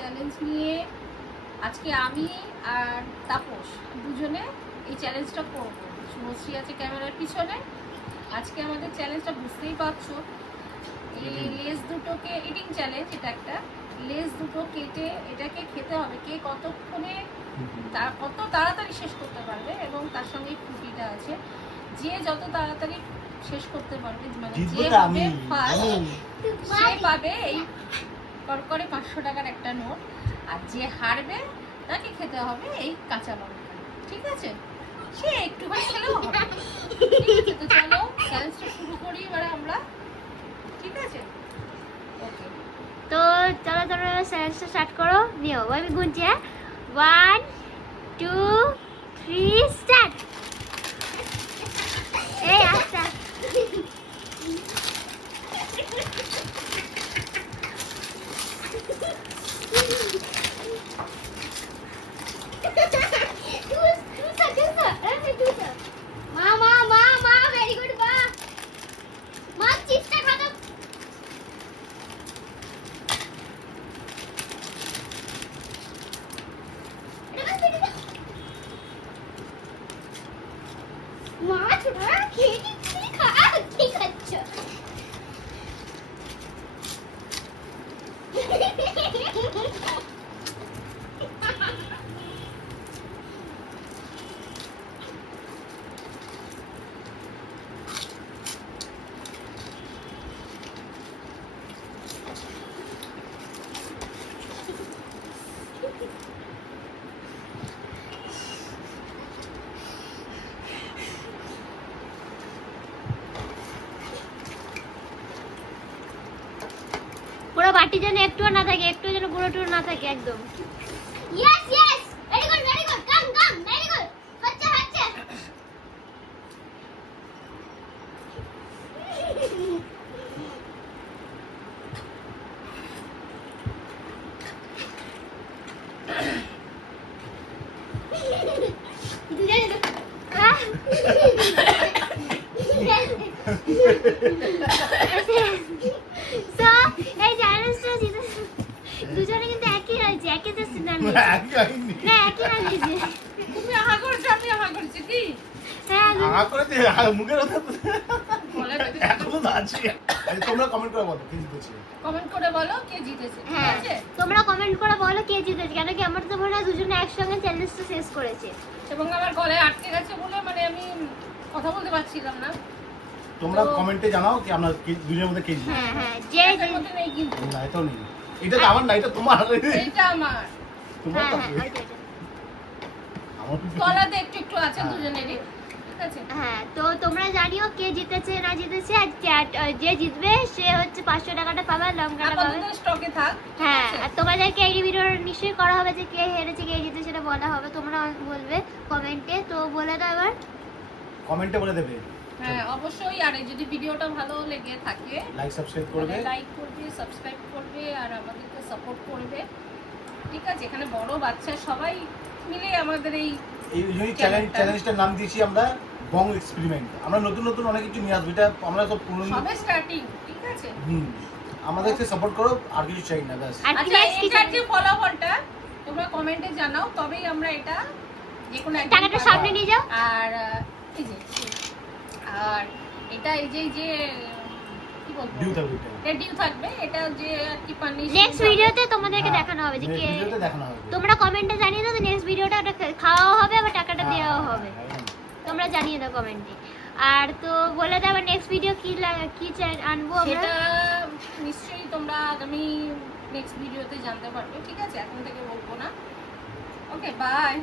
Challenge নিয়ে আজকে আমি আর তাপস দুজনে এই চ্যালেঞ্জটা করব। শুভশ্রী আছে ক্যামেরার পিছনে। আজকে আমাদের চ্যালেঞ্জটা বুঝতেই পারছো, এই লেজ দুটোকে ইটিং চ্যালেঞ্জ। এটা একটা লেজ দুটো কেটে এটাকে খেতে হবে। কে কতক্ষণে কত তাড়াতাড়ি শেষ করতে পারবে, এবং তার সঙ্গে ফুটিটা আছে, যে যত তাড়াতাড়ি শেষ করতে পারবে, মানে যে হবে ফার্স্ট সে পাবে এই করকরে 500 টাকার একটা নোট। আর যে হারবে তাকে খেতে হবে এই কাঁচা লঙ্কা। ঠিক আছে? সে একটুখানি খেলেও হবে। ঠিক আছে, তো চলো চ্যালেঞ্জটা শুরু করি এবারে আমরা। ঠিক আছে, ওকে। তো চলো তোমরা চ্যালেঞ্জটা স্টার্ট করো। নিও আমি গুনছি। 1 2 3 স্টার্ট। এই আচ্ছা পুরো বাটি যেন একটু না থাকে, একটু যেন গুঁড়ো টুড়ো না থাকে একদম। ইয়েস ইয়েস, ভেরি গুড, কাম ভেরি গুড, হচ্ছে হচ্ছে। দুজনে কিন্তু একই হয়েছে, একই তো সিনার না, একই হয়েছে। তুমি আহা করছো, আমি আহা করছি কি? হ্যাঁ আহা করে দে, মুখের কথা বলে বেঁধে এখনো তো আছে। তোমরা কমেন্ট করে বলো কে জিতেছে। কমেন্ট করে বলো কে জিতেছে। ঠিক হ্যাঁ, আছে? তোমরা কমেন্ট করে বলো কে জিতেছে, কেন কি আমার তো মনে হয় দুজনে একসঙ্গে চ্যালেঞ্জটা শেষ করেছে। এবং আমার গলায় আটকে গেছে বলে মানে আমি কথা বলতে পারছিলাম না। তোমরা কমেন্টে জানাও কি আমরা দুজনের মধ্যে কে জিতেছে। হ্যাঁ হ্যাঁ, যে এটার মধ্যে নেই কিন্তু। না এটাও নেই, এটা তো আমার না, এটা তোমার। এইটা আমার। তোমার হ্যাঁ তো হ্যাঁ ওইটা। আমার তো গলাতে একটু একটু আছে হ্যাঁ। দুজনেরই। ঠিক আছে? হ্যাঁ, তো তোমরা জানিও কে জিতেছে না জিতেছে। আর যে জিতবে সে হচ্ছে 500 টাকাটা পাবে, লঙ্কাটা পাবে। আপাতত স্টকে থাক। ঠিক হ্যাঁ, আছে? আর তোমাদেরকে এই ভিডিও নিশ্চয়ই করা হবে যে কে হেরেছে কে জিতেছে সেটা বলা হবে, তোমরা বলবে কমেন্টে। তো বলে দাও এবার। কমেন্টে বলে দেবে। হ্যাঁ অবশ্যই। আর এই যদি ভিডিওটা ভালো লেগে থাকে লাইক সাবস্ক্রাইব করবে। লাইক করবে, সাবস্ক্রাইব করবে, আর আমাদেরকে সাপোর্ট করবে। ঠিক আছে? এখানে বড় বাচ্চা সবাই মিলে আমাদের এই এই জন্যই চ্যালেঞ্জটার নাম দিয়েছি আমরা বং এক্সপেরিমেন্ট। আমরা নতুন নতুন অনেক কিছু নিয়ে আসবো, এটা আমরা সব পুরনো। সবে স্টার্টিং। ঠিক আছে? আমাদেরকে সাপোর্ট করো, আর কিছু চাই না ব্যাস। আর কি আচ্ছা, next এটার কিছু- যে ফলাফলটা তোমরা কমেন্টে জানাও, তবেই আমরা এটা যে কোনো একদিন টাকাটা পাবো। সামনে নিয়ে যাও। আর এই যে আর এটা এই যে কি বলবো, ডিউ থাকবে এটা। এটা ডিউ থাকবে। এটা যে আর কি পানিশ নেক্সট ভিডিওতে তোমাদেরকে হ্যাঁ, দেখানো হবে যে next কে। ভিডিওতে দেখানো হবে। তোমরা কমেন্টে জানিয়ে দাও, নেক্সট ভিডিওটা ওটা খাওয়াও হবে আবার টাকাটা হ্যাঁ, দেওয়াও হ্যাঁ, হবে। হ্যাঁ, তোমরা জানিয়ে দাও কমেন্টে। আর তো বলে দাও আবার নেক্সট ভিডিও কি কি আনবো আমরা। সেটা নিশ্চয়ই তোমরা আগামী নেক্সট ভিডিওতে জানতে পারবে। ঠিক আছে? এখন থেকে বলবো না। ওকে, বাই।